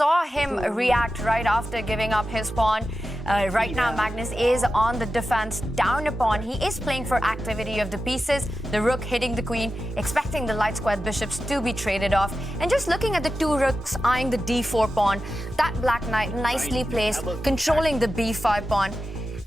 saw him react right after giving up his pawn. Right now, Magnus is on the defense, down a pawn. He is playing for activity of the pieces, the rook hitting the queen, expecting the light squared bishops to be traded off. And just looking at the two rooks eyeing the d4 pawn, that black knight nicely placed, controlling the b5 pawn.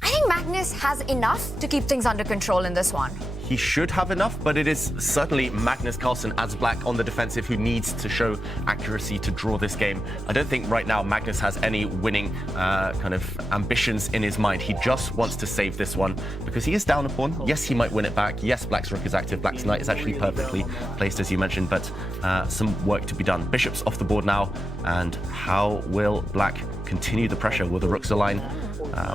I think Magnus has enough to keep things under control in this one. He should have enough, but it is certainly Magnus Carlsen as black on the defensive who needs to show accuracy to draw this game. I don't think right now Magnus has any winning kind of ambitions in his mind. He just wants to save this one because he is down a pawn. Yes, he might win it back. Yes, black's rook is active. Black's knight is actually perfectly placed, as you mentioned, but some work to be done. Bishop's off the board now, and how will black continue the pressure? Will the rooks align?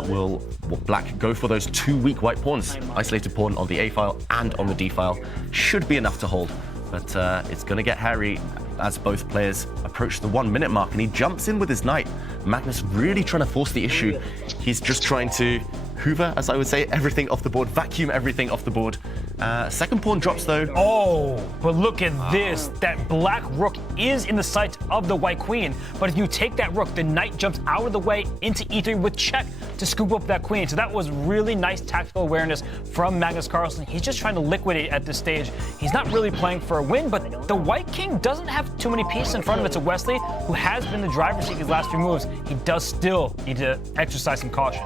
Will black go for those two weak white pawns? Isolated pawn on the A file and on the D file should be enough to hold, but it's going to get hairy as both players approach the 1 minute mark, and he jumps in with his knight. Magnus really trying to force the issue. He's just trying to hoover, as I would say, everything off the board, vacuum everything off the board. Second pawn drops though. Oh, but look at this. That black rook is in the sight of the white queen. But if you take that rook, the knight jumps out of the way into e3 with check to scoop up that queen. So that was really nice tactical awareness from Magnus Carlsen. He's just trying to liquidate at this stage. He's not really playing for a win, but the white king doesn't have too many pieces in front of it. So Wesley, who has been the driver's seat these last few moves, he does still need to exercise some caution.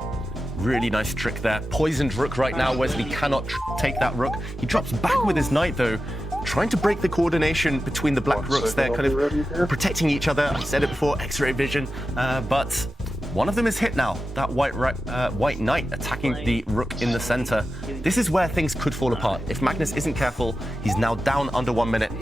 Really nice trick there. Poisoned rook right now. Wesley cannot take that rook. He drops back with his knight though, trying to break the coordination between the black rooks. They're kind of protecting each other. I said it before, X-ray vision, but one of them is hit now. That white knight attacking the rook in the center. This is where things could fall apart. If Magnus isn't careful, he's now down under 1 minute.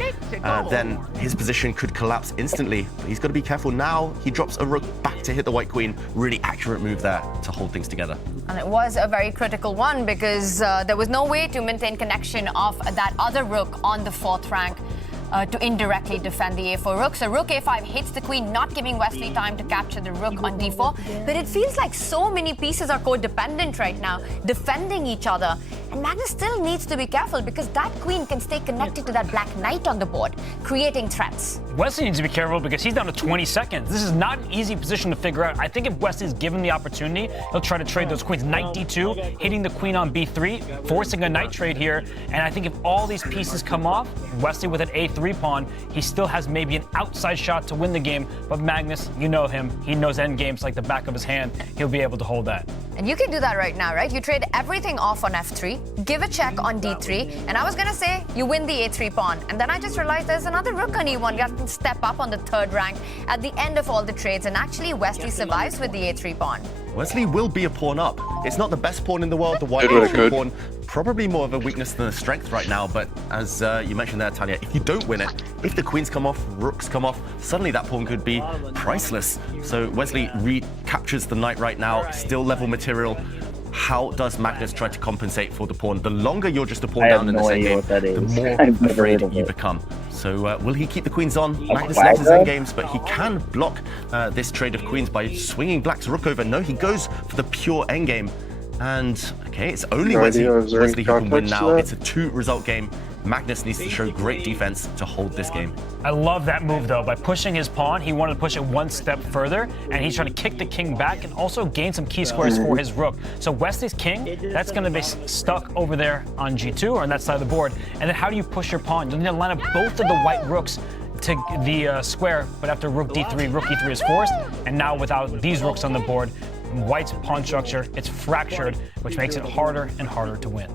Then his position could collapse instantly. But he's got to be careful now. He drops a rook back to hit the white queen. Really accurate move there to hold things together. And it was a very critical one because there was no way to maintain connection of that other rook on the 4th rank. To indirectly defend the a4 rook. So rook a5 hits the queen, not giving Wesley time to capture the rook on d4. But it feels like so many pieces are codependent right now, defending each other. And Magnus still needs to be careful because that queen can stay connected to that black knight on the board, creating threats. Wesley needs to be careful because he's down to 20 seconds. This is not an easy position to figure out. I think if Wesley's given the opportunity, he'll try to trade those queens. Knight d2, hitting the queen on b3, forcing a knight trade here. And I think if all these pieces come off, Wesley with an a3 pawn, he still has maybe an outside shot to win the game. But Magnus, you know him. He knows endgames like the back of his hand. He'll be able to hold that. And you can do that right now, right? You trade everything off on f3, give a check on d3, and I was going to say you win the a3 pawn. And then I just realized there's another rook on e1. You have to step up on the 3rd rank at the end of all the trades. And actually, Wesley survives with the a3 pawn. Wesley will be a pawn up. It's not the best pawn in the world, the white pawn. Probably more of a weakness than a strength right now, but as you mentioned there, Tanya, if you don't win it, if the queens come off, rooks come off, suddenly that pawn could be priceless. So Wesley recaptures the knight right now, still level material. How does Magnus try to compensate for the pawn? The longer you're just a pawn down in this endgame, the more afraid you become. So will he keep the queens on? Magnus loves his endgames, but he can block this trade of queens by swinging black's rook over. No, he goes for the pure endgame. And, okay, it's only Wesley who can win now. It's a 2-result game. Magnus needs to show great defense to hold this game. I love that move, though. By pushing his pawn, he wanted to push it one step further, and he's trying to kick the king back and also gain some key squares for his rook. So Wesley's king, that's going to be stuck over there on g2, or on that side of the board. And then how do you push your pawn? You need to line up both of the white rooks to the square, but after rook d3, rook e3 is forced, and now without these rooks on the board, white's pawn structure, it's fractured, which makes it harder and harder to win.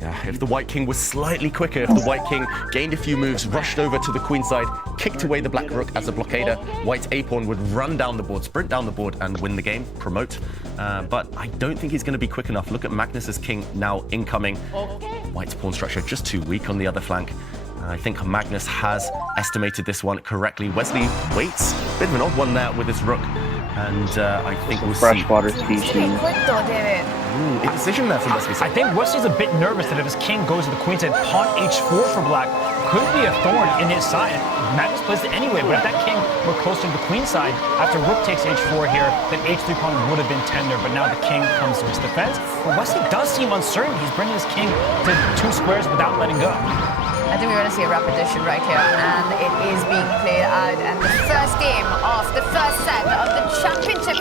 Yeah, if the white king was slightly quicker, if the white king gained a few moves, rushed over to the queen side, kicked away the black rook as a blockader, white's a-pawn would run down the board, sprint down the board and win the game, promote. But I don't think he's going to be quick enough. Look at Magnus's king now incoming. White's pawn structure just too weak on the other flank. I think Magnus has estimated this one correctly. Wesley waits, bit of an odd one there with his rook. And I think we'll see. Freshwater species. Quick though, David. A decision there from Wesley. I think Wesley's a bit nervous that if his king goes to the queen side, pawn h4 for black could be a thorn in his side. Magnus plays it anyway, but if that king were closer to the queen side, after rook takes h4 here, then h3 pawn would have been tender, but now the king comes to his defense. But Wesley does seem uncertain. He's bringing his king to 2 squares without letting go. I think we're going to see a repetition right here, and it is being played out. And the first game of the first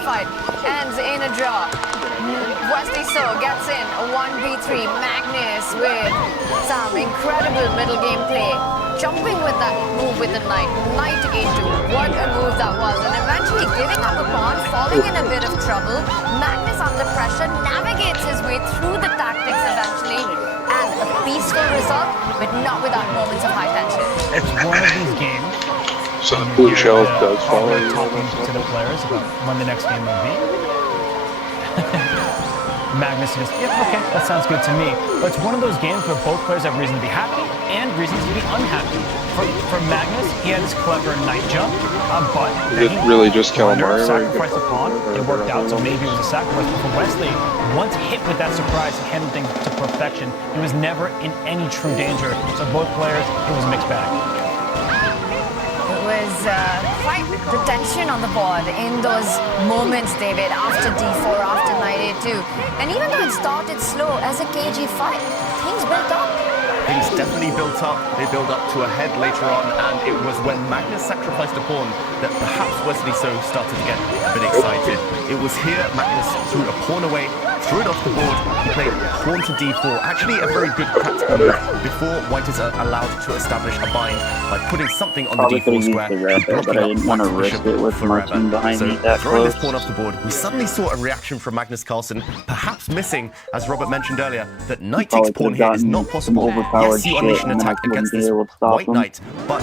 fight ends in a draw. Wesley So gets in a 1v3. Magnus with some incredible middle game play. Jumping with that move with the knight. Knight a2. What a move that was. And eventually giving up a pawn, falling in a bit of trouble. Magnus under pressure navigates his way through the tactics eventually. And a peaceful result, but not without moments of high tension. It's one of these games. So Blue Shells does follow They're you. talking to the players about when the next game will be. Magnus just, yeah, okay, that sounds good to me. But it's one of those games where both players have reason to be happy and reasons to be unhappy. For Magnus, he had his clever knight jump, but Is it really just Calamari? sacrificed a pawn. It worked out, so maybe it was a sacrifice. But for Wesley, once hit with that surprise and handled things to perfection, he was never in any true danger. So both players, it was a mixed bag. It was quite the tension on the board in those moments, David, after d4, after knight a2. And even though it started slow as a cagey fight, things built up. Things definitely built up. They build up to a head later on, and it was when Magnus sacrificed a pawn that perhaps Wesley So started to get a bit excited. It was here Magnus threw a pawn away, threw it off the board. He played pawn to d4. Actually, a very good practical move before White is allowed to establish a bind by putting something on the d4 square and blocking up White's bishop forever. So throwing this pawn off the board, we suddenly saw a reaction from Magnus Carlsen, perhaps missing, as Robert mentioned earlier, that knight takes pawn here is not possible. Yes, you unleash an attack against this white knight, but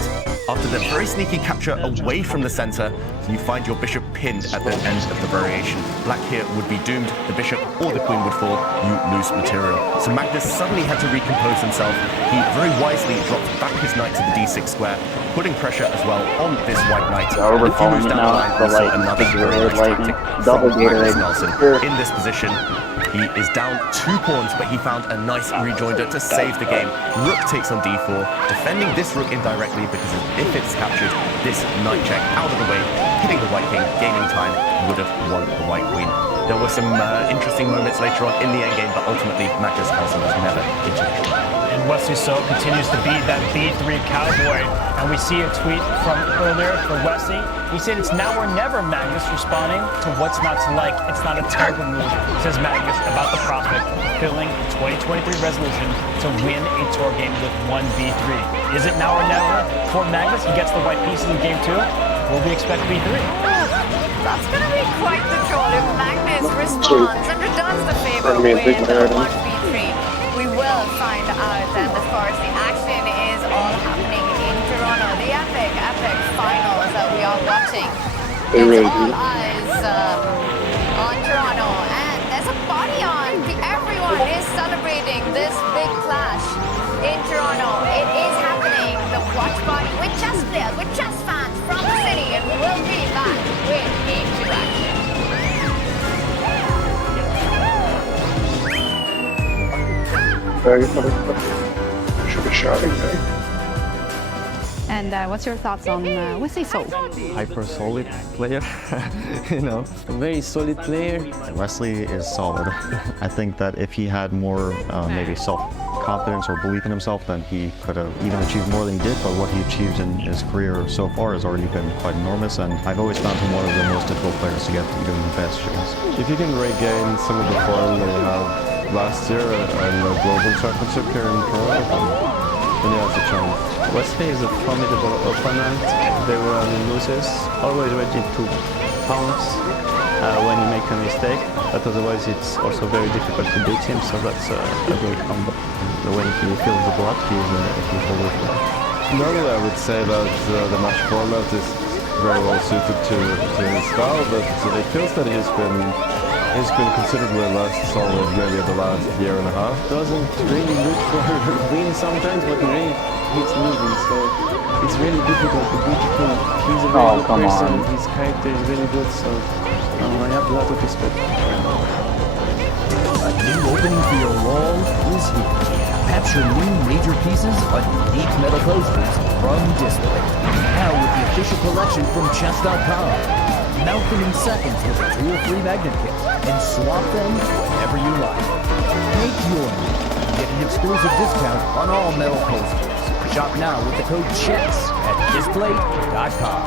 after the very sneaky capture away from the center, you find your bishop pinned at the end of the variation. Black here would be doomed, the bishop or the queen would fall, you lose material. So Magnus suddenly had to recompose himself. He very wisely dropped back his knight to the d6 square, putting pressure as well on this white knight. And a few moves down the line, we saw another very nice tactic from Magnus Carlsen in this position. He is down 2 pawns, but he found a nice rejoinder to save the game. Rook takes on d4, defending this rook indirectly because if it's captured, this knight check out of the way, hitting the white king, gaining time, would have won the white queen. There were some interesting moments later on in the endgame, but ultimately Magnus Carlsen was never into. And Wesley So continues to be that B3 cowboy. And we see a tweet from earlier for Wesley. He said it's now or never, Magnus, responding to what's not to like. It's not a terrible move, says Magnus, about the prospect of fulfilling a 2023 resolution to win a tour game with 1v3. Is it now or never for Magnus? He gets the white pieces in game 2. Will we expect b3? That's going to be quite the troll if Magnus responds and returns the favor with 1v3. We will find out, and of course the action is all happening in Toronto. The epic finals that we are watching. It's all eyes on Toronto, and there's a party on. Everyone is celebrating this big clash in Toronto. It is happening. The watch party with chess players, with chess fans from the city, and we will be back with Game 2 action. Should be shouting, right? And what's your thoughts on Wesley So? Hyper solid player, you know, a very solid player. Wesley is solid. I think that if he had more maybe self-confidence or belief in himself, then he could have even achieved more than he did. But what he achieved in his career so far has already been quite enormous, and I've always found him one of the most difficult players to get, even the best chance. If you can regain some of the form they had last year and the global championship here in Toronto, then he has a chance. Wesley is a formidable opponent. They were losers, always ready to pounce when you make a mistake, but otherwise it's also very difficult to beat him, so that's a great combo. When he feels the blood, he's always there. Normally I would say that the match format is very well suited to his style, but it feels that he's been considerably less solid maybe the last year and a half. Doesn't really look for win sometimes, but he really keeps losing, so it's really difficult to beat him. He's a very good person, his character is really good, so I have a lot of respect for him. A new opening for your wall is here. Capture new major pieces on unique metal posters from Display. Now with the official collection from Chess.com. Mount them in seconds with a 2 or 3 magnet kit and swap them whenever you like. Make your move. Get an exclusive discount on all metal posters. Shop now with the code CHESS at display.com.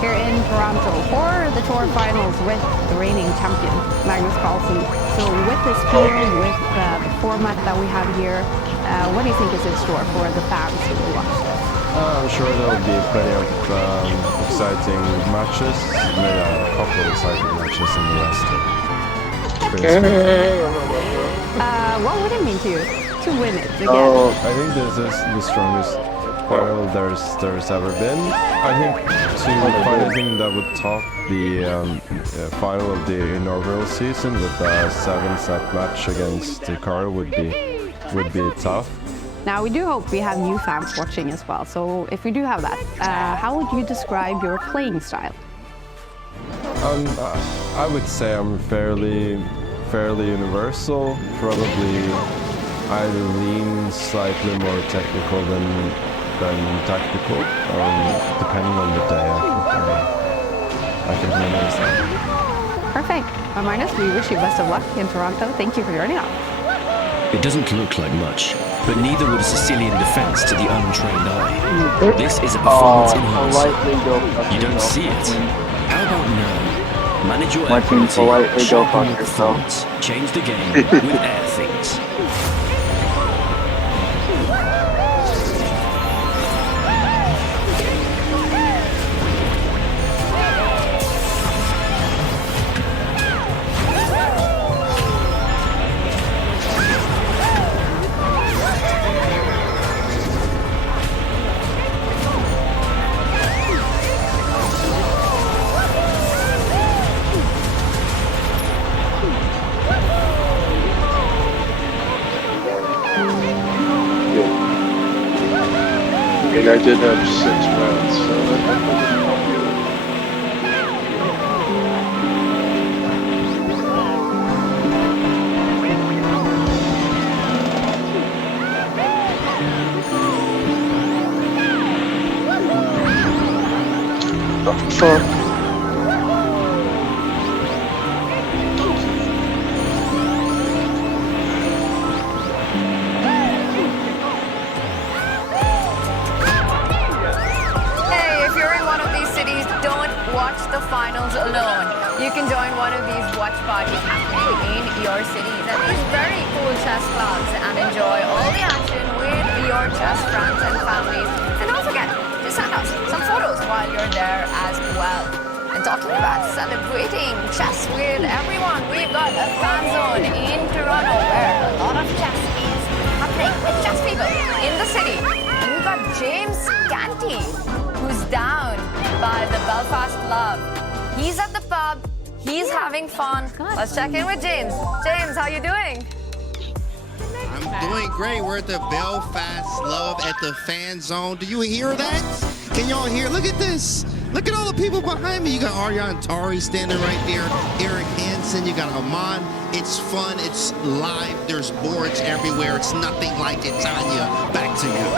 here in Toronto for the Tour Finals with the reigning champion, Magnus Carlsen. So with this field, with the format that we have here, what do you think is in store for the fans who will watch this? I'm sure there will be plenty of exciting matches, maybe a couple of exciting matches in the West. What would it mean to you to win it again? I think this is the strongest final there's ever been. I think to find a team that would top the final of the inaugural season with a 7-set match against Carl would be tough. Now, we do hope we have new fans watching as well. So if we do have that, how would you describe your playing style? I would say I'm fairly universal. Probably I lean slightly more technical than tactical. Depending on the day, I can manage that. Perfect. Magnus, we wish you best of luck in Toronto. Thank you for joining us. It doesn't look like much, but neither would a Sicilian defense to the untrained eye. This is a performance enhancer. You don't see it. How about now? Manage your air quality, sharpen your performance, change the game with Air Things. I did have 6 rounds, so that doesn't help you. Fun. Watch the finals alone. You can join one of these watch parties happening in your cities at these very cool chess clubs and enjoy all the action with your chess friends and families. And don't forget to send us some photos while you're there as well. And talking about celebrating chess with everyone, we've got a fan zone in Toronto where a lot of chess is happening with chess people in the city. And we've got James Canty, who's down by the Belfast Club. He's at the pub. He's having fun. Let's check in with James. James, how you doing? I'm doing great. We're at the Belfast Love at the Fan Zone. Do you hear that? Can y'all hear? Look at this. Look at all the people behind me. You got Arjan Tari standing right there. Eric Hansen. You got Aman. It's fun. It's live. There's boards everywhere. It's nothing like it. Tanya, back to you.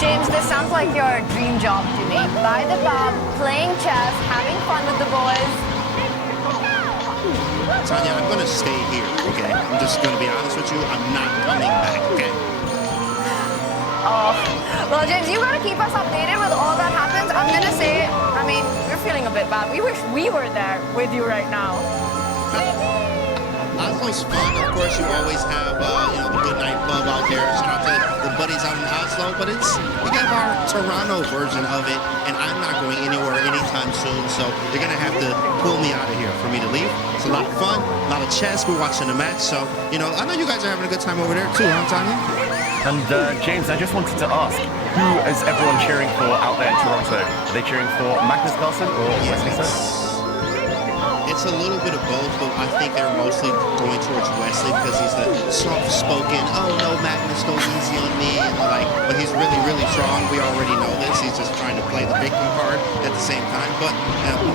James, this sounds like your dream job to me. By the pub, playing chess, having fun with the boys. Tanya, I'm gonna stay here, okay? I'm just gonna be honest with you. I'm not coming back, okay? Oh, well, James, you gotta keep us updated with all that happens. I'm gonna say, I mean, we're feeling a bit bad. We wish we were there with you right now. Oslo's fun. Of course, you always have, the Good Night Club out there. Shout out to the buddies out in Oslo. But we got our Toronto version of it, and I'm not going anywhere anytime soon. So they're going to have to pull me out of here for me to leave. It's a lot of fun, a lot of chess. We're watching the match. So, I know you guys are having a good time over there, too, huh, Tanya? And James, I just wanted to ask, who is everyone cheering for out there in Toronto? Are they cheering for Magnus Carlsen or Wesley So? It's a little bit of both, but I think they're mostly going towards Wesley because he's the soft-spoken, oh no, Magnus, go easy on me. But he's really, really strong. We already know this. He's just trying to play the victim card at the same time. But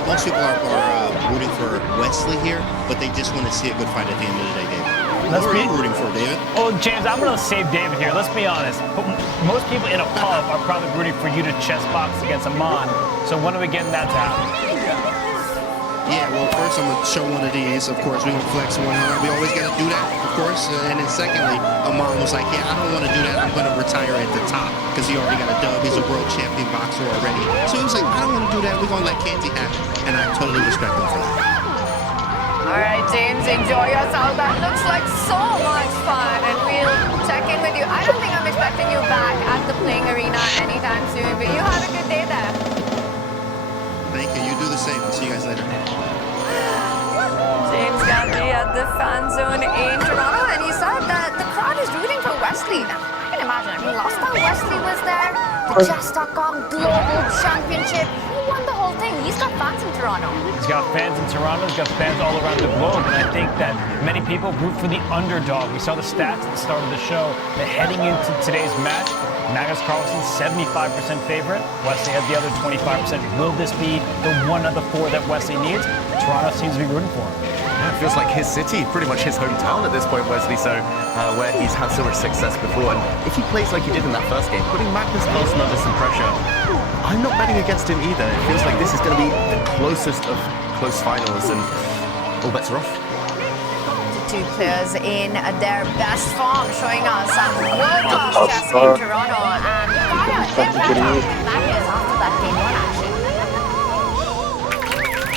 most people are rooting for Wesley here, but they just want to see a good fight at the end of the day, David. Who are you rooting for, David? Oh, James, I'm going to save David here. Let's be honest. Most people in a pub are probably rooting for you to chess box against Aman. So when are we getting that to happen? Yeah, well, first I'm going to show one of these. Of course, we're going to flex one. We always got to do that, of course. And then secondly, Amon was like, yeah, I don't want to do that. I'm going to retire at the top because he already got a dub. He's a world champion boxer already. So he was like, I don't want to do that. We're going to let Kenzie have it. And I totally respect him for that. All right, James, enjoy yourself. That looks like so much fun. And we'll check in with you. I don't think I'm expecting you back at the playing arena anytime soon, but you have a good day there. Thank you. You do the same. I'll see you guys later. James Gandhi at the fan zone in Toronto, and he said that the crowd is rooting for Wesley. Now, I can imagine. I mean, last time Wesley was there, the Chess.com Global Championship, he won the whole thing. He's got fans in Toronto. He's got fans in Toronto. He's got fans all around the globe, and I think that many people root for the underdog. We saw the stats at the start of the show that heading into today's match, Magnus Carlsen, 75% favorite. Wesley had the other 25%. Will this be the one of the four that Wesley needs? Toronto seems to be rooting for him. Yeah, it feels like his city, pretty much his hometown at this point, Wesley, so where he's had so much success before. And if he plays like he did in that first game, putting Magnus Carlsen under some pressure, I'm not betting against him either. It feels like this is going to be the closest of close finals, and all bets are off. Two players in their best form, showing us some world-class chess in Toronto, and fire Magnus after that game one action.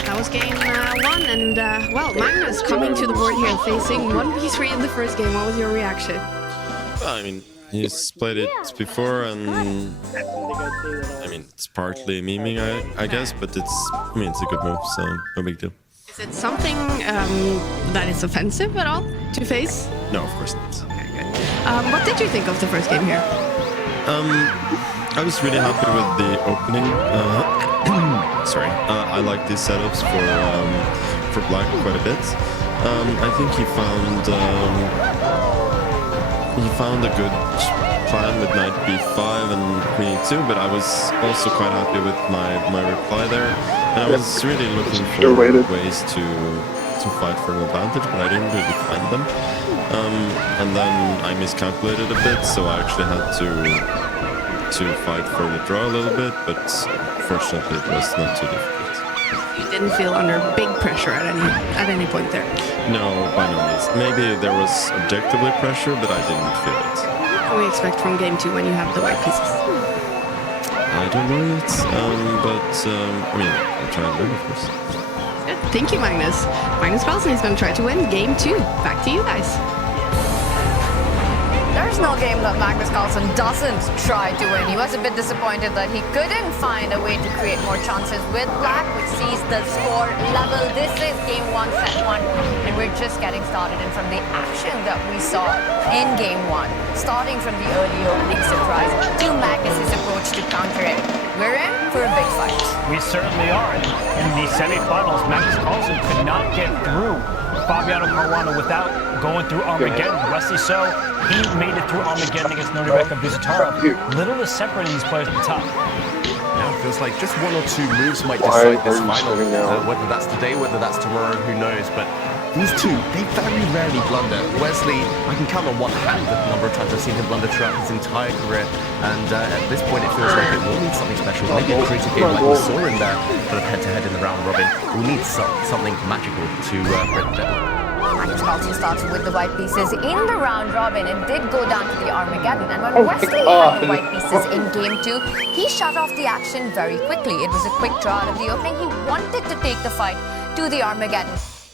That was game one, and well, Magnus coming to the board here, facing 1v3 in the first game. What was your reaction? I mean, he's played it before, and I mean, it's partly memeing, I guess, but it's a good move, so no big deal. Is it something that is offensive at all to face? No, of course not. Okay, good. What did you think of the first game here? I was really happy with the opening. Sorry, I like these setups for Black quite a bit. I think he found a good plan with knight b5 and queen e2, but I was also quite happy with my reply there, and I was really looking for ways to fight for an advantage, but I didn't really find them. And then I miscalculated a bit, so I actually had to fight for the draw a little bit, but fortunately it was not too difficult. You didn't feel under big pressure at any point there? No, by no means. Maybe there was objectively pressure, but I didn't feel it. What can we expect from game two when you have the white pieces? I don't know yet, but I mean, I'll try and win, of course. Good. Thank you, Magnus. Magnus Carlsen is going to try to win game two. Back to you guys. There's no game that Magnus Carlsen doesn't try to win. He was a bit disappointed that he couldn't find a way to create more chances with Black, which sees the score level. This is game one, set one, and we're just getting started. And from the action that we saw in game one, starting from the early opening surprise to Magnus's approach to counter it, we're in for a big fight. We certainly are. In the semifinals, Magnus Carlsen could not get through Fabiano Caruana without going through Armageddon. Wesley So, he made it through Armageddon against Nonibek Busutara. Little is separating these players at the top. Yeah, it feels like just one or two moves might decide this final. Whether that's today, whether that's tomorrow, who knows. But these two, they very rarely blunder. Wesley, I can count on one hand the number of times I've seen him blunder throughout his entire career. And at this point, it feels like it will need something special. Maybe a creative game like we saw in there, sort of head-to-head in the round robin. We'll need something magical to break the deadlock. Magnus Carlsen started with the white pieces in the round robin and did go down to the Armageddon. And when Wesley had the white pieces in game two, he shut off the action very quickly. It was a quick draw out of the opening. He wanted to take the fight to the Armageddon.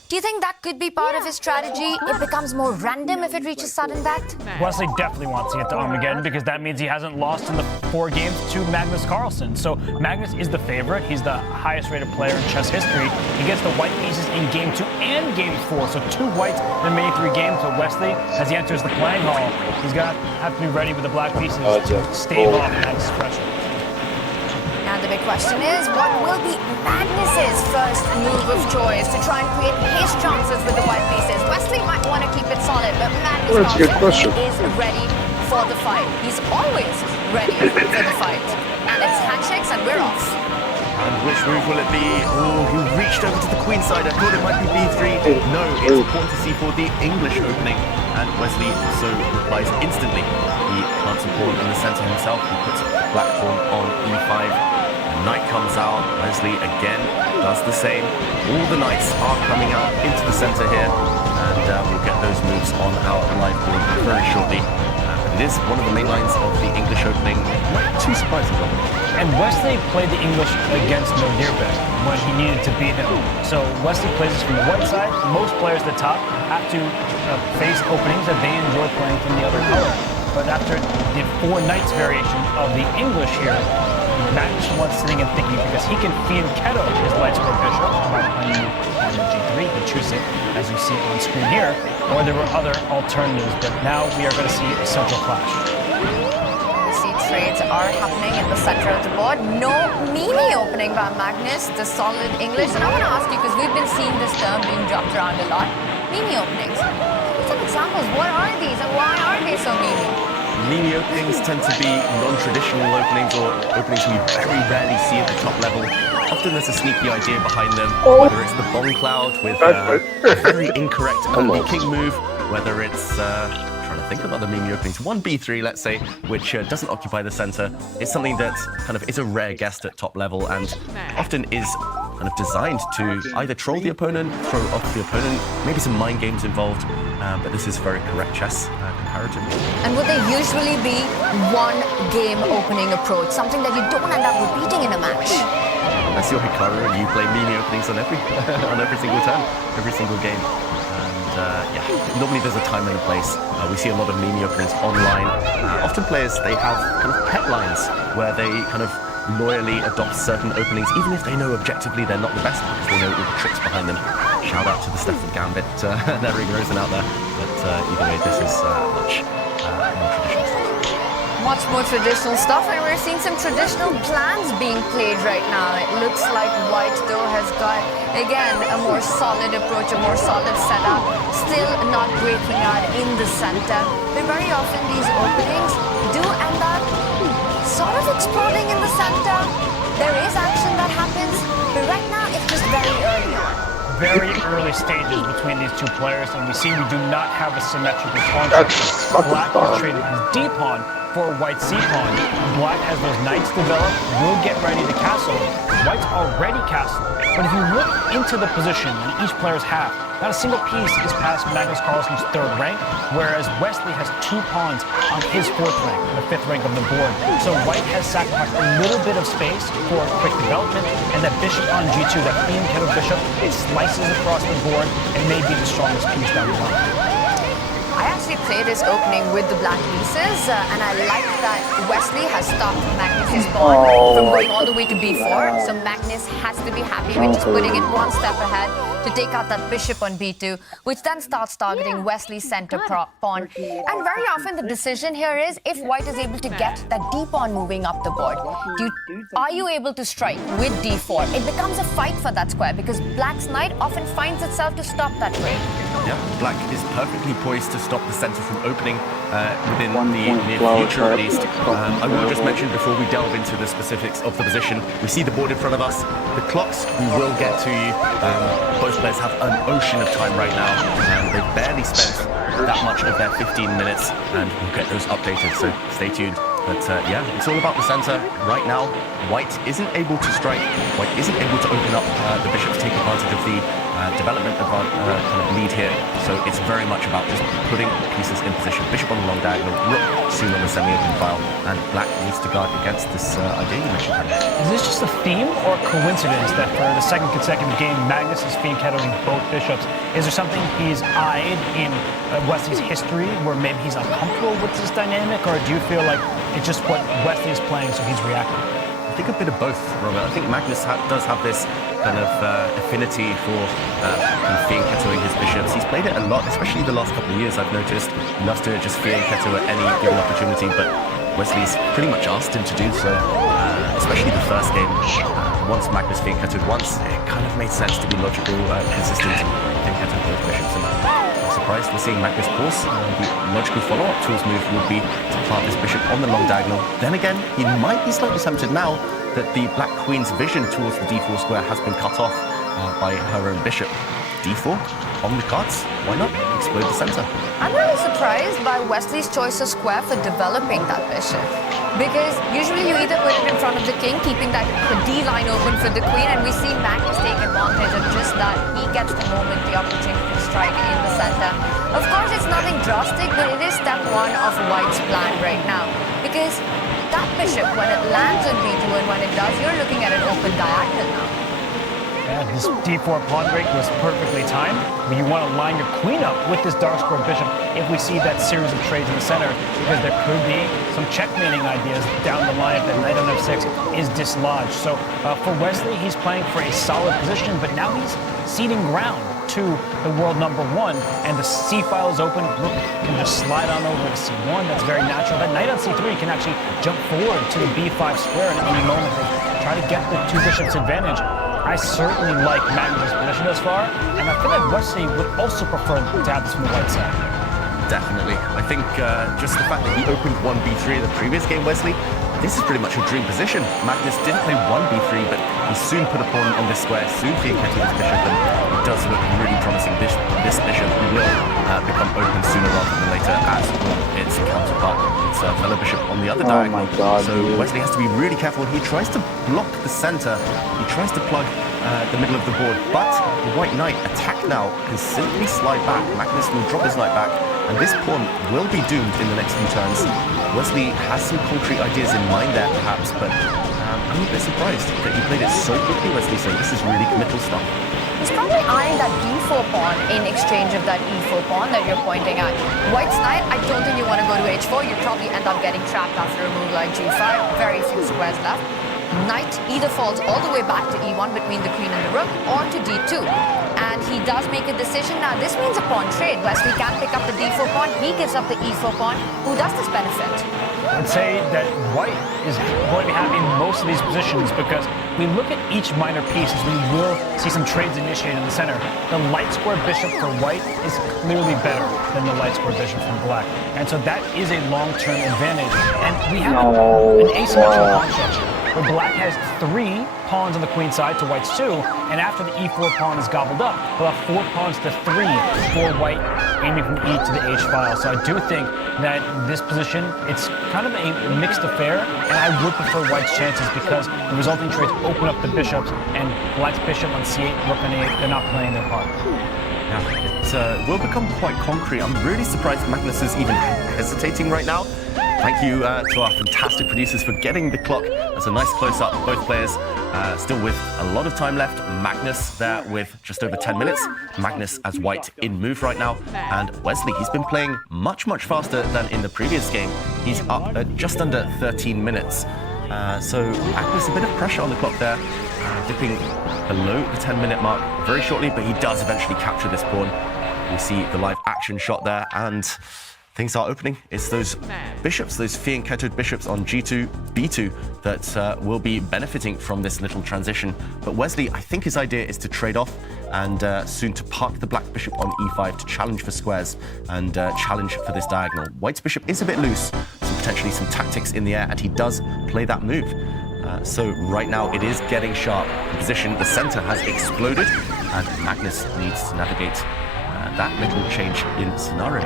Do you think that could be part of his strategy? It becomes more random if it reaches sudden death? Wesley definitely wants to get to Armageddon because that means he hasn't lost in the 4 games to Magnus Carlsen. So Magnus is the favorite. He's the highest rated player in chess history. He gets the white pieces in game 2 and game 4. So 2 whites in the remaining 3 games. So Wesley, as he enters the playing hall, he's got to have to be ready with the black pieces to stave off Magnus' pressure. Now the big question is, what will be Magnus's first move of choice to try and create his chances with the white pieces? Wesley might want to keep it solid, but Magnus Carlsen is ready for the fight. He's always ready for the fight. And it's handshakes and we're off. And which move will it be? Oh, he reached over to the queen side. I thought it might be b3. No, it's pawn to c4, the English opening. And Wesley so replies instantly. He plants a pawn in the center himself. He puts black pawn on e5. knight comes out. Wesley again does the same. All the knights are coming out into the center here, and we'll get those moves on our live board very shortly. It is one of the main lines of the English opening. Not too surprising, Robin. And Wesley played the English against Nodirbek when he needed to beat him. So Wesley plays this from the white side. Most players at the top have to face openings that they enjoy playing from the other color. But after the 4 knights variation of the English here, Magnus was sitting and thinking because he can fianchetto his light square bishop by playing on the G3. He chooses it, as you see on screen here, or there were other alternatives, but now we are going to see a central clash. Trades are happening in the center of the board. No mini opening by Magnus, the solid English. And I want to ask you, because we've been seeing this term being dropped around a lot, mini openings. Some examples, what are these and why are they so mini? Mini openings tend to be non-traditional openings, or openings we very rarely see at the top level. Often there's a sneaky idea behind them, whether it's the bomb cloud with a very incorrect early king move, whether it's trying to think of other mini openings. 1b3, let's say, which doesn't occupy the center. It's something that kind of is a rare guest at top level and often is kind of designed to either troll the opponent, throw off the opponent, maybe some mind games involved, but this is very correct chess comparatively. And would they usually be one game opening approach, something that you don't end up repeating in a match? That's your Hikaru, and you play mini openings on every single turn, every single game. Yeah, normally there's a time and a place. We see a lot of mini openings online. Often players, they have kind of pet lines where they kind of loyally adopt certain openings, even if they know objectively they're not the best, because they know all the tricks behind them. Shout out to the Stefan Gambit, Eric Rosen out there. But either way, this is much more traditional stuff. Much more traditional stuff, and we're seeing some traditional plans being played right now. It looks like White, though, has got, again, a more solid approach, a more solid setup, still not breaking out in the center. But very often these openings do end up sort of exploding in the center. There is action that happens, but right now it's just very early on. Very early stages between these two players, and we see we do not have a symmetrical pawn structure. Black is trading his D pawn for White's C pawn. Black, as those knights develop, will get ready to castle. White's already castled, but if you look into the position in each player's half, not a single piece is past Magnus Carlsen's 3rd rank, whereas Wesley has 2 pawns on his 4th rank, the 5th rank of the board. So White has sacrificed a little bit of space for quick development, and that bishop on G2, that fianchetto bishop, it slices across the board and may be the strongest piece down the line. I actually played this opening with the black pieces, and I like that Wesley has stopped Magnus's pawn from going all the way to b4. So Magnus has to be happy with just putting it one step ahead to take out that bishop on b2, which then starts targeting Wesley's center pawn. And very often the decision here is if White is able to get that d pawn moving up the board. Are you able to strike with d4? It becomes a fight for that square because Black's knight often finds itself to stop that trade. Yeah, Black is perfectly poised to stop the center from opening within the near future at least. I will just mention before we delve into the specifics of the position, we see the board in front of us. The clocks, we will get to you. Both players have an ocean of time right now. They've barely spent that much of their 15 minutes, and we'll get those updated, so stay tuned. But yeah, it's all about the center. Right now, White isn't able to strike. White isn't able to open up the bishop to take advantage of the development kind of lead here. So it's very much about just putting pieces in position. Bishop on the long diagonal, rook soon on the semi-open file, and Black needs to guard against this idea you mentioned. Is this just a theme or coincidence that for the 2nd consecutive game, Magnus is fianchettoing both bishops? Is there something he's eyed in Wesley's history where maybe he's uncomfortable with this dynamic, or do you feel like it's just what Wesley is playing, so he's reacting? I think a bit of both, Robert. I think Magnus does have this kind of affinity for kind of fianchettoing his bishops. He's played it a lot, especially the last couple of years, I've noticed. He loves to just fianchetto at any given opportunity, but Wesley's pretty much asked him to do so, especially the first game. Once Magnus fianchettoed once, it kind of made sense to be logical, consistent, fianchetto both bishops. And I'm surprised we're seeing Magnus pause. The logical follow-up to his move would be to plant this bishop on the long diagonal. Then again, he might be slightly tempted now that the Black Queen's vision towards the d4 square has been cut off by her own bishop. d4 on the cards. Why not explode the center? I'm really surprised by Wesley's choice of square for developing that bishop. because usually you either put it in front of the king, keeping that D line open for the queen, and we see Magnus take advantage of just that. He gets the moment, the opportunity to strike in the center. Of course, it's nothing drastic, but it is step one of White's plan right now, because that bishop, when it lands on b2 and when it does, you're looking at an open diagonal now. Yeah, this d4 pawn break was perfectly timed. You want to line your queen up with this dark square bishop if we see that series of trades in the center, because there could be some checkmating ideas down the line if that knight on f6 is dislodged. So for Wesley, he's playing for a solid position, but now he's ceding ground to the world number one, and the c file is open. Rook can just slide on over to c1. That's very natural. That knight on c3 can actually jump forward to the b5 square at any moment to try to get the two bishops advantage. I certainly like Magnus' position thus far, and I feel like Wesley would also prefer to have this from the white side. Definitely. I think just the fact that he opened 1b3 in the previous game, Wesley, this is pretty much a dream position. Magnus didn't play 1b3, but he soon put a pawn on this square, soon fianchetted his bishop, and it does look really promising. This bishop will become open sooner rather than later, as will its counterpart, its fellow bishop on the other diagonal. So Wesley has to be really careful. He tries to block the center, he tries to plug the middle of the board, but the white knight attack now can simply slide back. Magnus will drop his knight back, and this pawn will be doomed in the next few turns. Wesley has some concrete ideas in mind there, perhaps, but I'm a bit surprised that he played it so quickly, Wesley, so this is really committal stuff. He's probably eyeing that d4 pawn in exchange of that e4 pawn that you're pointing at. White's knight, I don't think you want to go to h4. You'd probably end up getting trapped after a move like g5. Very few squares left. Knight either falls all the way back to e1 between the queen and the rook, or to d2. And he does make a decision. Now, this means a pawn trade. Wesley can pick up the d4 pawn. He gives up the e4 pawn. Who does this benefit? I'd say that White is going to be happy in most of these positions, because we look at each minor piece as we will see some trades initiated in the center. The light square bishop for White is clearly better than the light square bishop from Black. And so that is a long-term advantage. And we have an asymmetrical pawn structure, where Black has 3 pawns on the queen side to White's 2, and after the e4 pawn is gobbled up, we'll have 4 pawns to 3 for White, aiming from e to the h file. So I do think that this position, it's kind of a mixed affair, and I would prefer White's chances because the resulting trades open up the bishops, and Black's bishop on c8, rook on a8, they're not playing their part. Yeah, it will become quite concrete. I'm really surprised Magnus is even hesitating right now. Thank you to our fantastic producers for getting the clock. That's a nice close-up. Both players still with a lot of time left. Magnus there with just over 10 minutes. Magnus as White in move right now. And Wesley, he's been playing much, much faster than in the previous game. He's up at just under 13 minutes. So Magnus, a bit of pressure on the clock there. Dipping below the 10-minute mark very shortly, but he does eventually capture this pawn. We see the live action shot there, and things are opening. It's those bishops, those fianchetted bishops on g2, b2 that will be benefiting from this little transition. But Wesley, I think his idea is to trade off and soon to park the black bishop on e5 to challenge for squares and challenge for this diagonal. White's bishop is a bit loose, so potentially some tactics in the air, and he does play that move. So right now it is getting sharp. The position, the center has exploded, and Magnus needs to navigate that little change in scenario.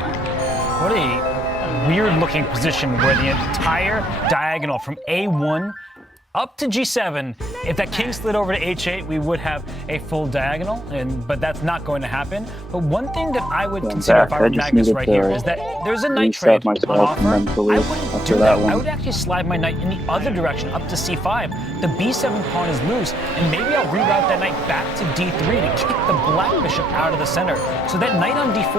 What a weird-looking position where the entire diagonal from a1 up to g7, if that king slid over to h8, we would have a full diagonal, but that's not going to happen. But one thing that I would consider if I were Magnus right here is that there's a knight trade on offer. I wouldn't do that. I would actually slide my knight in the other direction, up to c5. The b7 pawn is loose, and maybe I'll reroute that knight back to d3 to kick the black bishop out of the center. So that knight on d4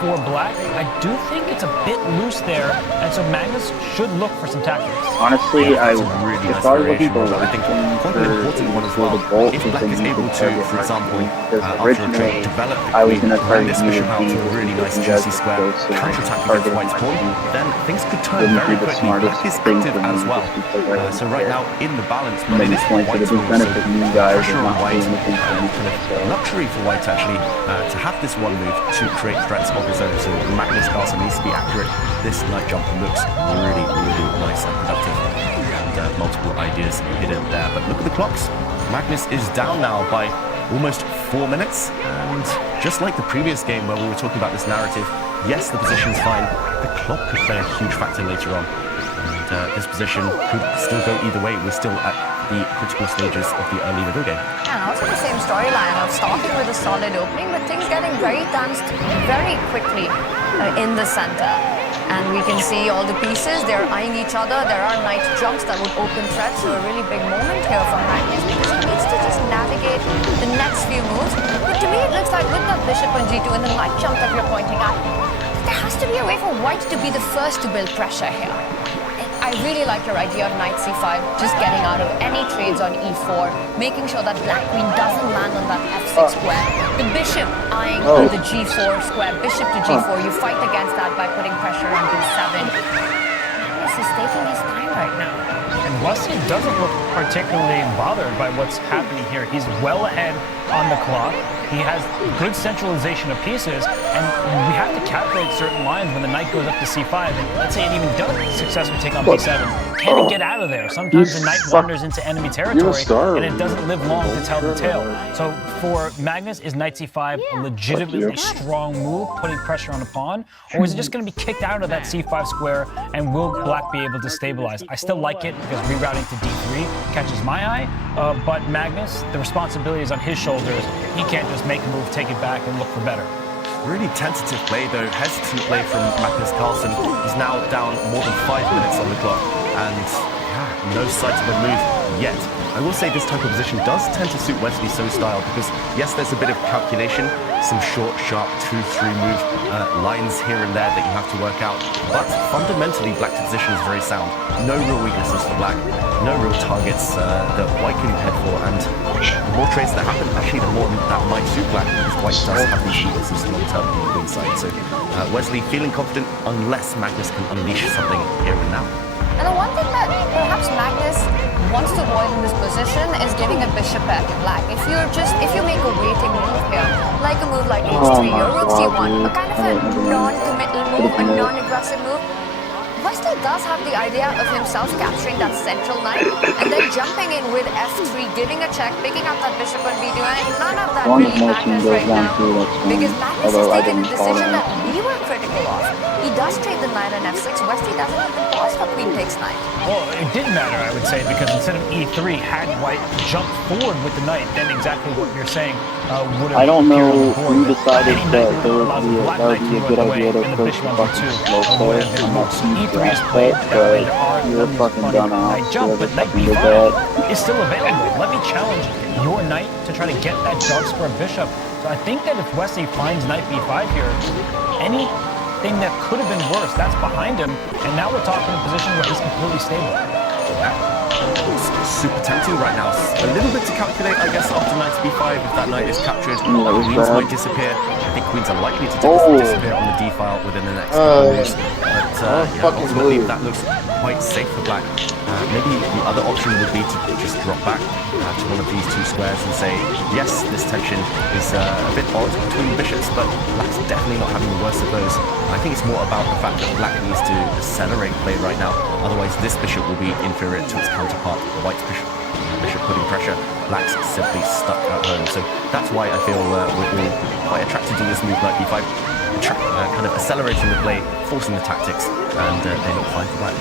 for Black, I do think it's a bit loose there, and so Magnus should look for some tactics. Honestly, I would really nice variation, but I think quite an important one as well. If Black is able to, for example, after a trade, develop the queen, run this bishop out to a really nice juicy square, counter-attack against White's pawn, then things could turn very quickly. Black is active as well. So right now in the balance, but it is White's move, so pressure on White, kind of luxury for White actually to have this one move to create threats of his own. So Magnus Carlsen needs to be accurate. This knight jump looks really, really nice and productive. And multiple ideas hidden there. But look at the clocks. Magnus is down now by almost 4 minutes. And just like the previous game where we were talking about this narrative, yes, the position's fine. The clock could play a huge factor later on. And this position could still go either way. We're still at the critical stages of the early middle game. And also the same storyline of starting with a solid opening, but things getting very tensed very quickly in the center. And we can see all the pieces, they're eyeing each other. There are knight jumps that would open threats, so a really big moment here for Magnus because he needs to just navigate the next few moves. But to me, it looks like with that bishop on g2 and the knight jump that we're pointing at, there has to be a way for white to be the first to build pressure here. I really like your idea of knight c5, just getting out of any trades on e4, making sure that black queen doesn't land on that f6 square. The bishop eyeing the g4 square, bishop to g4. You fight against that by putting pressure on b7. Magnus is taking his time right now. And Wesley doesn't look particularly bothered by what's happening here. He's well ahead on the clock. He has good centralization of pieces, and we have to calculate certain lines when the knight goes up to c5, and let's say it even does successfully take on b7. Can it get out of there? Sometimes the knight wanders into enemy territory, and it doesn't live long to tell the tale. So for Magnus, is knight c5 a legitimately strong move, putting pressure on the pawn, or is it just going to be kicked out of that c5 square, and will black be able to stabilize? I still like it because rerouting to d3 catches my eye, but Magnus, the responsibility is on his shoulders. He can't just make a move, take it back, and look for better. Really tentative play, though, hesitant play from Magnus Carlsen. He's now down more than 5 minutes on the clock, and no sight of a move yet. I will say this type of position does tend to suit Wesley So's style because, yes, there's a bit of calculation, some short, sharp 2-3 move lines here and there that you have to work out, but fundamentally, black's position is very sound. No real weaknesses for black, no real targets that white can head for, and the more trades that happen, actually, the more that might suit black because white does have these weaknesses long-term on the queen side. So Wesley feeling confident unless Magnus can unleash something here and now. And the one thing that perhaps Magnus wants to avoid in this position is giving a bishop back to black. If you make a waiting move here, like a move like h3 or rook c1, a kind of a non-committal move, a non-aggressive move, Wesley does have the idea of himself capturing that central knight and then jumping in with f3, giving a check, picking up that bishop on b2, and none of that really matters right now because Magnus has taken a decision that we were critical of. He does trade the knight on f6. Wesley doesn't even pause for queen takes knight. Well, it did matter, I would say, because instead of e3, had white jumped forward with the knight, then exactly what you're saying would have. I don't know who decided that would be a good idea to push the fucking slow play on that grass play, but you're a fucking dumbass. But knight b5 is still available. Let me challenge your knight to try to get that dark square bishop. So I think that if Wesley finds knight b5 here, anything that could have been worse, that's behind him, and now we're talking a position where he's completely stable. It's super tempting right now. A little bit to calculate, I guess, after knight b5. If that knight is captured, queens might disappear. I think queens are likely to disappear on the d file within the next couple of moves. But ultimately, that looks quite safe for black. Maybe the other option would be to just drop back to one of these two squares and say, yes, this tension is a bit odd between bishops, but black's definitely not having the worst of those. I think it's more about the fact that black needs to accelerate play right now. Otherwise, this bishop will be inferior to its counterpart, white's bishop putting pressure. Black's simply stuck at home. So that's why I feel we're all quite attracted to this move, knight b5. Kind of accelerating the play, forcing the tactics, and they look fine for black.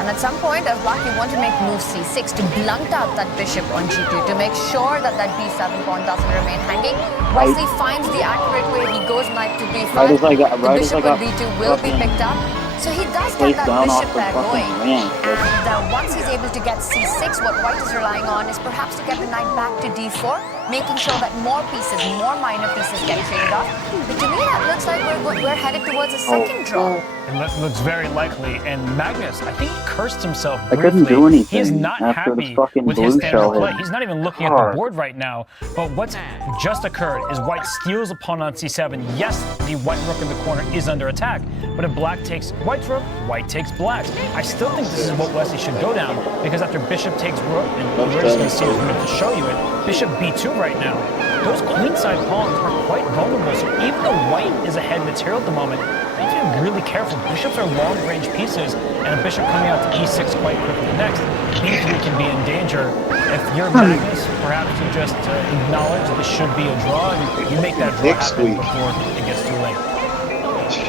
And at some point, as black, you want to make move c6 to blunt out that bishop on g2 to make sure that that b7 pawn doesn't remain hanging. Wesley finds the accurate way. He goes knight to b5. The bishop on b2 will be picked up. So he does get that bishop pair going. And once he's able to get c6, what white is relying on is perhaps to get the knight back to d4, making sure that more pieces, more minor pieces get traded off. But to me, that looks like we're headed towards a second draw. And that looks very likely. And Magnus, I think he cursed himself briefly. I couldn't do anything. He is not happy with his standard play. He's not even looking at the board right now. But what's just occurred is white steals a pawn on c7. Yes, the white rook in the corner is under attack. But if black takes white's rook, white takes black's. I still think this is what Wesley should go down, because after bishop takes rook, and we're just going to see his move to show you it, bishop b2 right now, those queenside pawns are quite vulnerable. So even though white is ahead material at the moment, you need to be really careful. Bishops are long-range pieces, and a bishop coming out to e6 quite quickly next, b3 can be in danger. If you're Magnus, perhaps you just acknowledge that this should be a draw, and you make that draw happen before it gets too late.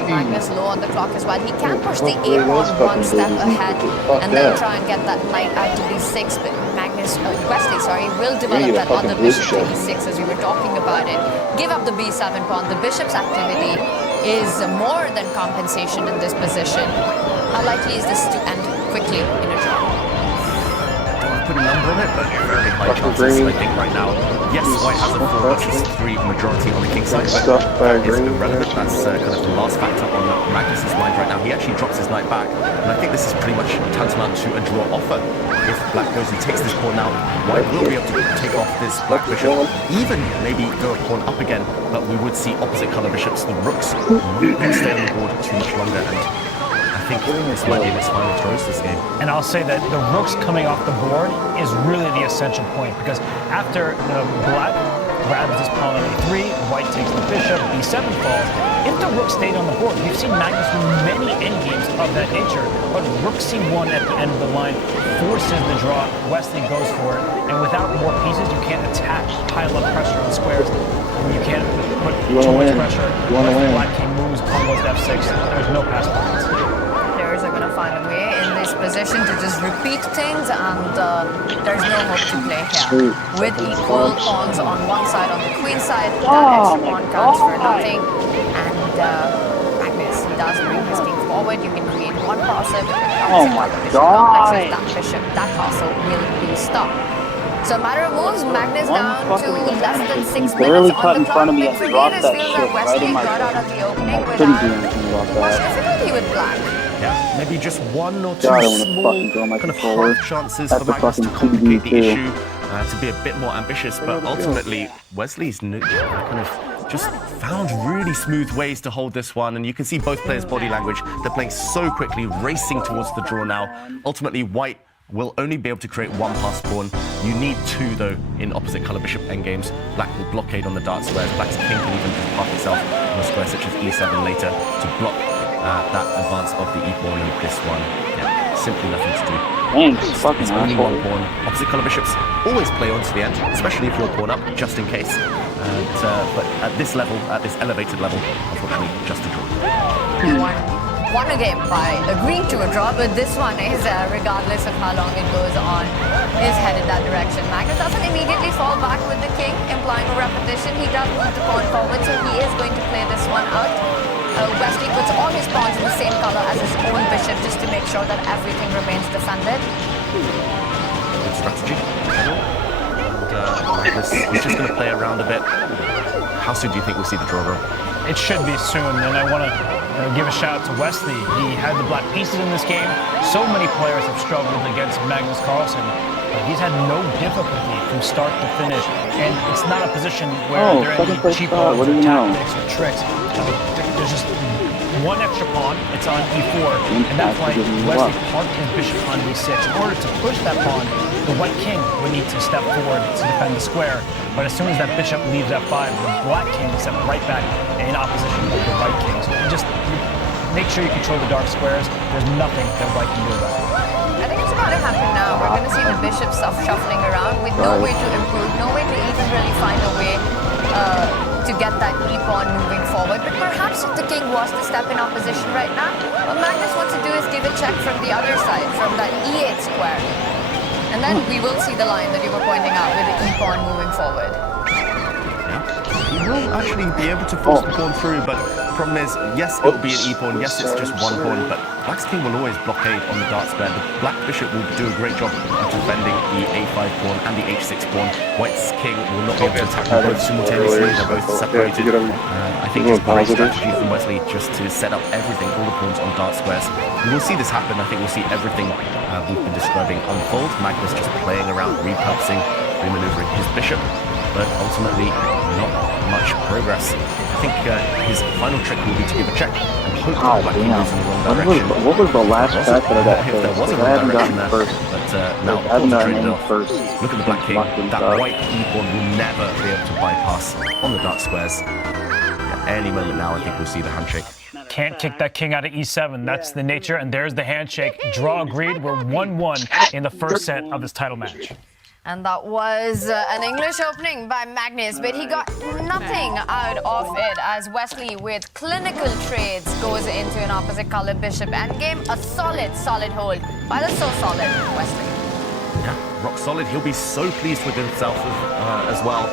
Magnus low on the clock as well. He can push the A pawn one step ahead and then try and get that knight out to B6. But Wesley will develop that other bishop to E6 as we were talking about it. Give up the B7 pawn. The bishop's activity is more than compensation in this position. How likely is this to end quickly in a draw? Put a number on it, but very high chances, I think, right now. Yes, White has a 4 versus 3 majority on the king side, but it's irrelevant. That's kind of the last factor on Magnus's mind right now. He actually drops his knight back, and I think this is pretty much tantamount to a draw offer. If Black goes and takes this pawn now, White will be able to take off this Black bishop, even maybe go a pawn up again, but we would see opposite color bishops. The rooks won't stay on the board too much longer, and I think this might be his final throws this game. And I'll say that the rooks coming off the board is really the essential point, because after Black grabs this pawn on A3, White takes the bishop, B7 falls. If the rook stayed on the board, we've seen Magnus win many endgames of that nature, but rook C1 at the end of the line forces the draw. Wesley goes for it, and without more pieces, you can't attack, pile up pressure on squares, and you can't put too much pressure. Once the Black king moves, pawn goes to F6, there's no pass pawn. Are going to find a way in this position to just repeat things, and there's no hope to play here. With equal pawns on one side, on the queen side, that extra pawn counts for nothing, and Magnus does bring his king forward. You can create one parcel, but that bishop, that castle will be stopped. So matter of moves, Magnus down to less than 6 minutes on the clock. Big for Venus feels that Wesley got out of the opening without much difficulty with Black. Yeah, maybe just 1 or 2 small kind of half chances for Magnus to complicate the issue, to be a bit more ambitious, but ultimately Wesley's kind of just found really smooth ways to hold this one, and you can see both players' body language. They're playing so quickly, racing towards the draw now. Ultimately, White will only be able to create 1 pass pawn. You need 2, though, in opposite color bishop endgames. Black will blockade on the dark squares. Black's king can even just park itself on a square such as E7 later to block that advance of the e-pawn, and this one, yeah, simply nothing to do. Thanks, fucking it's only 1 pawn. Opposite color bishops always play on to the end, especially if you're pawn up, just in case. But at this level, at this elevated level, unfortunately, just a draw. Won a game by agreeing to a draw, but this one is, regardless of how long it goes on, is headed that direction. Magnus doesn't immediately fall back with the king, implying a repetition. He does move the pawn forward, so he is going to play this one out. Wesley puts all his pawns in the same color as his own bishop just to make sure that everything remains defended. Good strategy. Magnus is just going to play around a bit. How soon do you think we'll see the draw roll? It should be soon, and I want to give a shout out to Wesley. He had the black pieces in this game. So many players have struggled against Magnus Carlsen. He's had no difficulty from start to finish, and it's not a position where there are any cheap moves or tactics or tricks. There's just one extra pawn, it's on e4, and that's why Wesley parked his bishop on b6. In order to push that pawn, the white king would need to step forward to defend the square, but as soon as that bishop leaves f5, the black king will step right back in opposition with the white king. So just make sure you control the dark squares. There's nothing that white can do about it. I think it's about to happen now. We're going to see the bishop stuff shuffling around with no way to improve, no way to even really find a way to get that e-pawn moving forward. But perhaps if the king was to step in opposition right now, what Magnus wants to do is give a check from the other side, from that e8 square. And then we will see the line that you were pointing out with the e-pawn moving forward. He will actually be able to force the pawn through, but the problem is, yes, it will be an e-pawn, yes, it's just one pawn, but Black's king will always blockade on the dark square. The black bishop will do a great job of defending the a5 pawn and the h6 pawn. White's king will not be able to attack them both simultaneously, they're both separated. I think it's a great strategy from Wesley just to set up everything, all the pawns on dark squares. We will see this happen. I think we'll see everything we've been describing unfold. Magnus just playing around, repurposing, remaneuvering his bishop, but ultimately not much progress. I think his final trick will be to give a check and hope that Black king moves in the wrong direction. What was the last track that I got if there was a wrong direction there, but now pawns are traded off. Look at the black king. That white e-pawn will never be able to bypass on the dark squares. At any moment now, I think we'll see the handshake. Can't kick that king out of e7. That's the nature, and there's the handshake. Draw agreed. We're 1-1 in the first set of this title match. And that was an English opening by Magnus, but he got nothing out of it as Wesley, with clinical trades, goes into an opposite color bishop endgame. A solid hold by the so solid Wesley. Yeah, rock solid. He'll be so pleased with himself as well.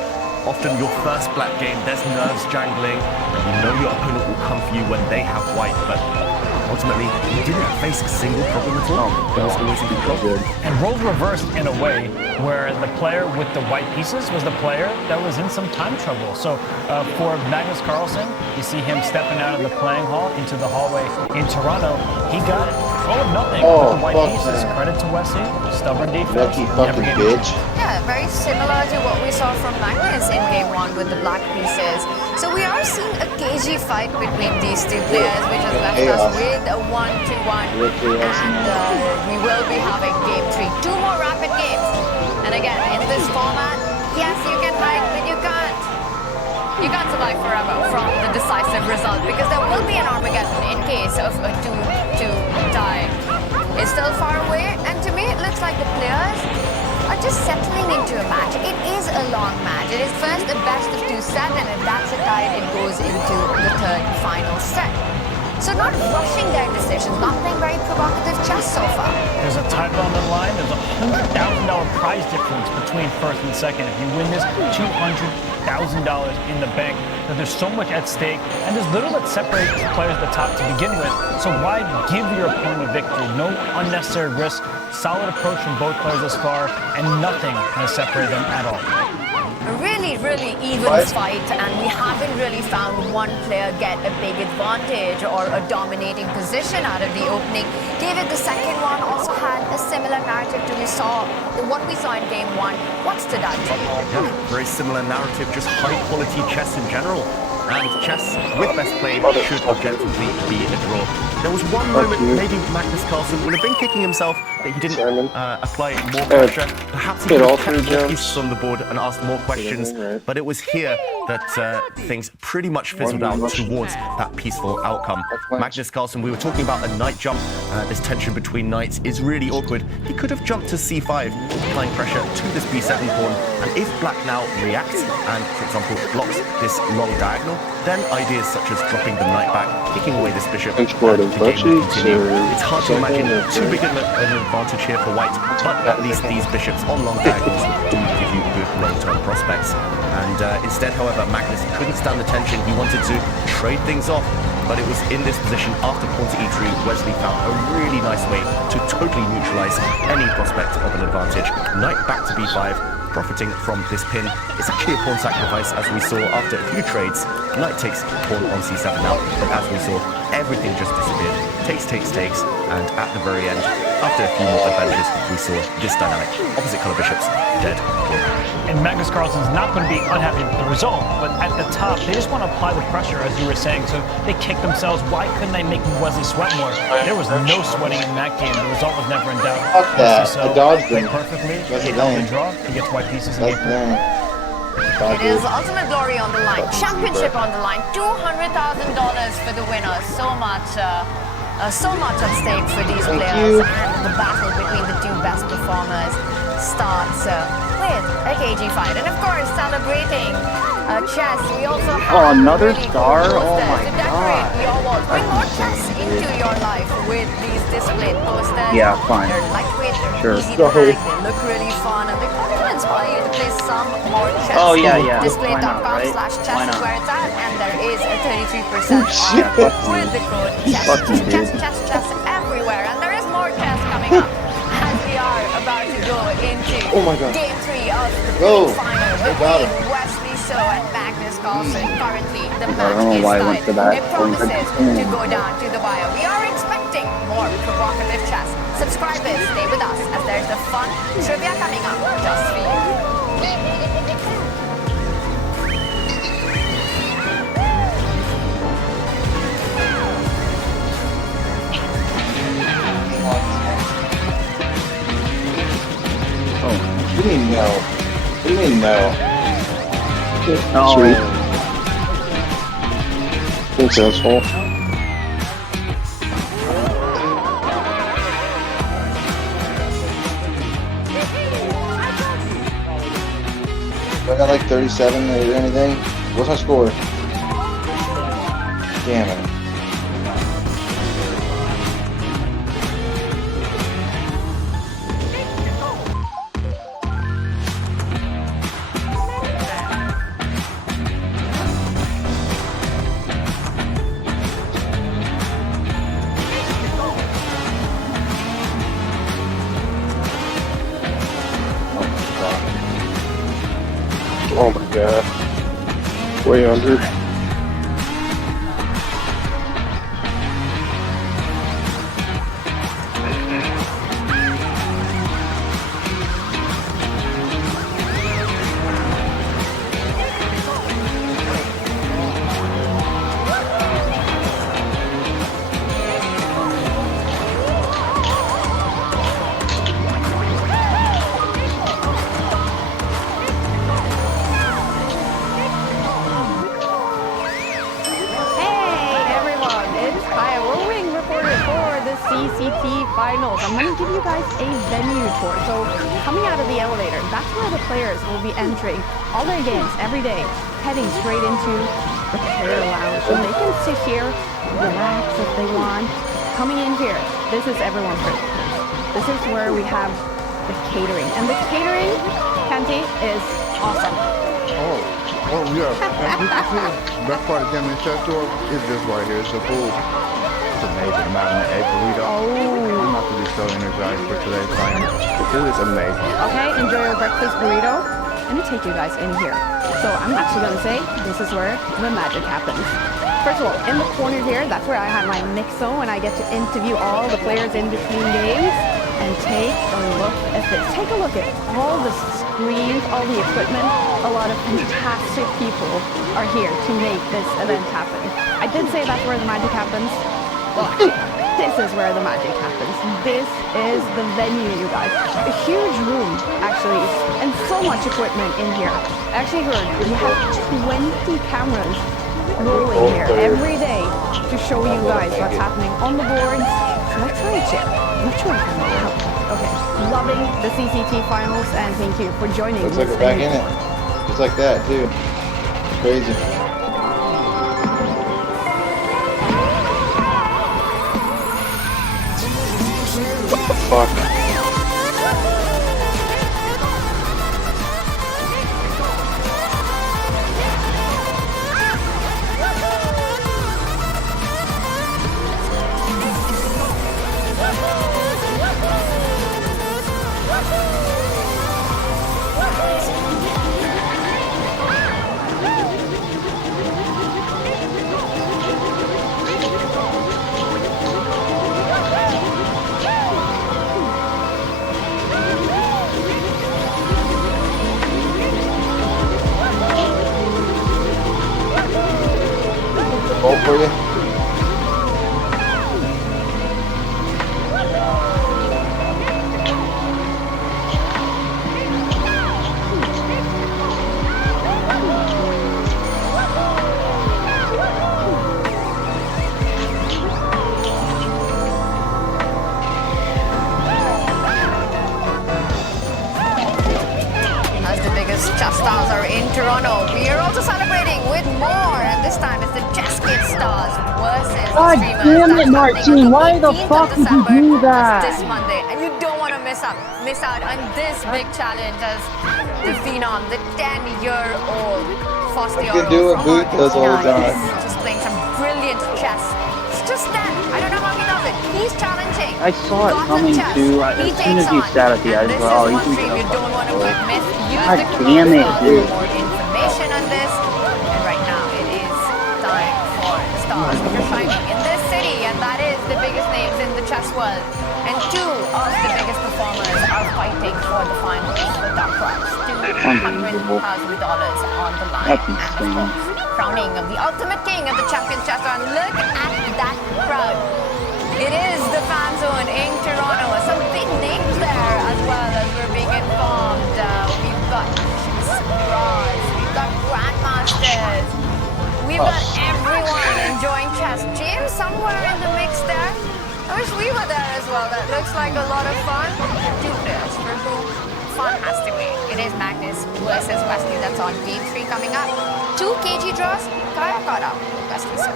Often your first black game, there's nerves jangling, and you know your opponent will come for you when they have white, but ultimately, he didn't face a single problem at all. He was always in control. And roles reversed in a way where the player with the white pieces was the player that was in some time trouble. So for Magnus Carlsen, you see him stepping out of the playing hall into the hallway in Toronto. He got all of nothing with the white pieces. Man. Credit to Wesley, stubborn defense. Lucky fucking bitch. Yeah, very similar to what we saw from Magnus in game 1 with the black pieces. So we are seeing a cagey fight between these two players, which has left us with a 1-1, and we will be having game 3. 2 more rapid games. And again, in this format, yes, you can hide, but you can't survive forever from the decisive result, because there will be an Armageddon in case of a 2-2 tie. It's still far away, and to me it looks like the players are just settling into a match. It is a long match. It is first a best of 2 set, and if that's a tie, it goes into the third final set. So not rushing their decisions, not playing very provocative chess so far. There's a title on the line. There's a $100,000 prize difference between first and second. If you win this, $200,000 in the bank. That there's so much at stake, and there's little that separates players at the top to begin with. So why give your opponent a victory? No unnecessary risk. Solid approach from both players thus far, and nothing has separated them at all. A really even fight, and we haven't really found one player get a big advantage or a dominating position out of the opening. David, the second one, also had a similar narrative to what we saw in game 1. What stood out to you? Yeah, very similar narrative, just high quality chess in general. And chess with best play should objectively be a draw. There was one moment maybe Magnus Carlsen would have been kicking himself that he didn't apply more pressure. Perhaps he could have kept more pieces on the board and asked more questions. But it was here that things pretty much fizzled out towards that peaceful outcome. Magnus Carlsen, we were talking about a knight jump. This tension between knights is really awkward. He could have jumped to c5, applying pressure to this b7 pawn. And if black now reacts and, for example, blocks this long diagonal, then ideas such as dropping the knight back, kicking away this bishop, the game will continue. It's hard to imagine too big an advantage here for white, but at least these bishops on long diagonals do give you good long-term prospects. And instead, however, Magnus couldn't stand the tension. He wanted to trade things off, but it was in this position after pawn to e3, Wesley found a really nice way to totally neutralize any prospect of an advantage. Knight back to b5, profiting from this pin. It's actually a pawn sacrifice, as we saw after a few trades. Knight takes pawn on c7 now, but as we saw, everything just disappeared. Takes, and at the very end, after a few more adventures, we saw this dynamic. Opposite color bishops, dead. And Magnus Carlsen's not going to be unhappy with the result, but at the top, they just want to apply the pressure, as you were saying, so they kick themselves. Why couldn't they make Wesley sweat more? There was no sweating in that game. The result was never in doubt. Fuck that. I dodged him. Perfectly. That's He got the draw. He gets white pieces in game 3. It is Ultimate Glory on the line, championship on the line, $200,000 for the winner. So much at stake for these players, and the battle between the two best performers starts with a cagey fight. And of course, celebrating chess, we also have another really star? cool Oh posters my to decorate God. your walls. Bring more chess into your life with these displayed posters. Yeah, fine. They're lightweight, they're Sure. easy to hang, they look really fun, and they kind of inspire you to play some more chess. Oh, yeah. Why not, Display.com/chess Why is not? where it's at, and there is a 33% shit. off with the code chess everywhere. And there is more chess coming up as we are about to go into game 3 of the final between Wesley So and Magnus Carlsen. Currently, the match is tied. It promises to go down to the wire. We are expecting more provocative chess. Subscribers, stay with us as there's a fun trivia coming up just for you. What do you mean no? What do you mean no? No. Successful. I got like 37 or anything? What's my score? Damn it. Oh my god. Way under. CCT Finals. I'm going to give you guys a venue tour. So coming out of the elevator, that's where the players will be entering all their games every day, heading straight into the player lounge. And they can sit here, relax if they want. Coming in here, this is everyone's favorite place. This is where we have the catering. And the catering, Kenti, is awesome. Oh yeah. And you can see the best part of getting the chest tour is this right here. It's the food. It's amazing. I'm having an egg burrito. I'm about to be so energized for today's time. The food is amazing. Okay, enjoy your breakfast burrito. Let me take you guys in here. So I'm actually going to say this is where the magic happens. First of all, in the corner here, that's where I have my mix zone and I get to interview all the players in between games and take a look at this. Take a look at all the screens, all the equipment. A lot of fantastic people are here to make this event happen. I did say that's where the magic happens. Well, actually, this is where the magic happens. This is the venue, you guys. A huge room, actually, and so much equipment in here. I actually heard we have 20 cameras rolling here every day to show you guys what's happening on the boards. So let's try a chair. I'm not sure if I'm allowed. Okay, loving the CCT Finals, and thank you for joining. Looks like we're back in it. Just like that, too. Crazy. What the fuck? Vote for you. As the biggest chess stars are in Toronto, we are also celebrating with more, and this time it's the Chess Kid Stars versus God the damn it, Martin! Why the fuck did you do that? This Monday, and you don't want to miss out on this big challenge as the phenom, the 10-year-old Fostioro You can do it, boot those old times. just playing some brilliant chess. It's just that I don't know how he does it. He's challenging. I saw it coming too. As soon as you said it, I was like, oh, you can get you don't want to miss. Use God the damn it, dude. for more information on this. And right now it is time for the stars which are shining in this city, and that is the biggest names in the chess world. And two of the biggest performers are fighting for the finals, the top prize, $200,000 on the line. That's and insane. of course, crowning of the ultimate king of the Champions Chess Tour. And look at that crowd. It is the fan zone in Toronto. Some big names there as well, as we're being informed. We've got chess pros, we've got grandmasters, we've got everyone enjoying chess. James somewhere in the mix there. I wish we were there as well. That looks like a lot of fun. Two players for whom fun has to be. It it is Magnus versus Wesley. That's on game 3 coming up. 2 kg draws. Kaya caught up with Wesley So.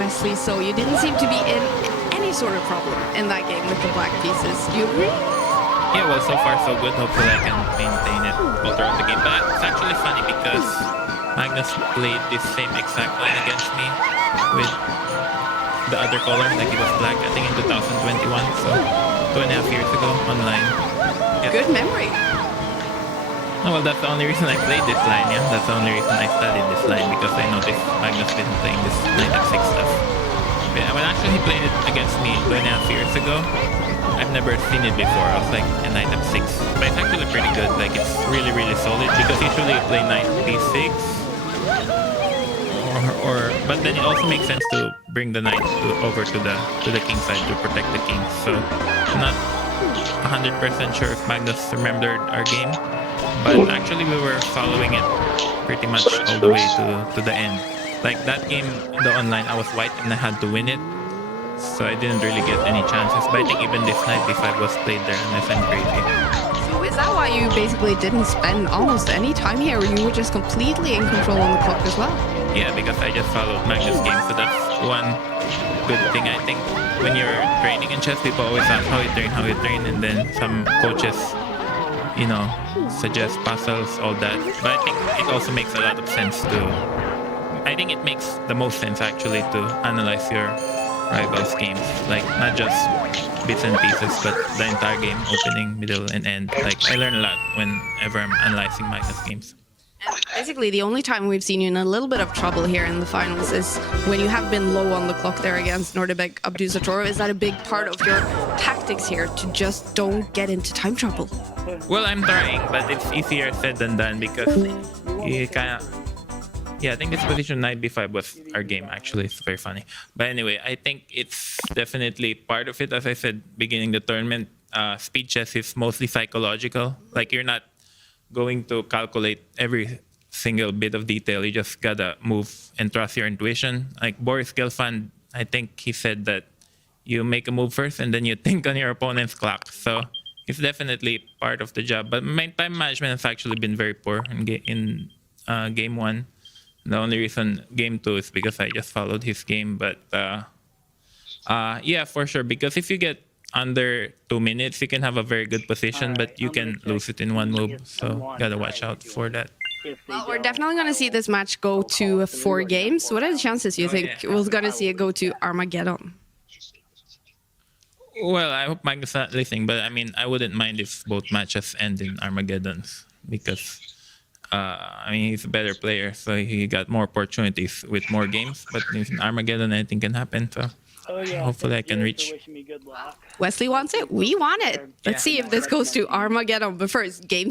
Wesley So, you didn't seem to be in any sort of problem in that game with the black pieces. Do you agree? Yeah, well, so far so good. Hopefully I can maintain it all throughout the game. But it's actually funny because Magnus played this same exact line against me with the other color, like he was black, I think in 2021, so 2.5 years ago online. Yes. Good memory. Oh, well, that's the only reason I played this line, yeah. That's the only reason I studied this line, because I noticed Magnus been playing this knight f6 stuff. But when actually he played it against me 2.5 years ago, I've never seen it before. I was like a knight f6, but it's actually pretty good. Like it's really solid because usually you play knight b6, but then it also makes sense to bring the knight over to the king side to protect the king. So I'm not 100% sure if Magnus remembered our game, but actually we were following it pretty much all the way to the end. Like that game, the online, I was white and I had to win it. So I didn't really get any chances, but I think even this knight b5 was played there unless I'm crazy. So is that why you basically didn't spend almost any time here? You were just completely in control on the clock as well? Yeah, because I just followed Magnus' game, so that's one good thing. I think when you're training in chess, people always ask how you train, and then some coaches, you know, suggest puzzles, all that. But I think it also makes a lot of sense I think it makes the most sense actually to analyze your rivals' games, like not just bits and pieces, but the entire game, opening, middle, and end. Like I learn a lot whenever I'm analyzing Magnus games. And basically, the only time we've seen you in a little bit of trouble here in the finals is when you have been low on the clock there against Nordebek Abdusattorov. Is that a big part of your tactics here to just don't get into time trouble? Well, I'm trying, but it's easier said than done because you kind of. Yeah, I think this position knight b5 was our game, actually. It's very funny. But anyway, I think it's definitely part of it. As I said, beginning the tournament, speed chess is mostly psychological. Like, you're not going to calculate every single bit of detail. You just gotta move and trust your intuition. Like Boris Gelfand, I think he said that you make a move first and then you think on your opponent's clock. So it's definitely part of the job. But my time management has actually been very poor in game 1. The only reason game 2 is because I just followed his game. But yeah, for sure. Because if you get under 2 minutes, you can have a very good position, but you can lose it in one move. So gotta watch out for that. Well, we're definitely going to see this match go to 4 games. What are the chances you think we're going to see it go to Armageddon? Well, I hope Magnus not listening, but I mean, I wouldn't mind if both matches end in Armageddons because, I mean, he's a better player, so he got more opportunities with more games. But in Armageddon, anything can happen. So hopefully I can reach. Wesley wants it. We want it. Let's see if this goes to Armageddon. But first, game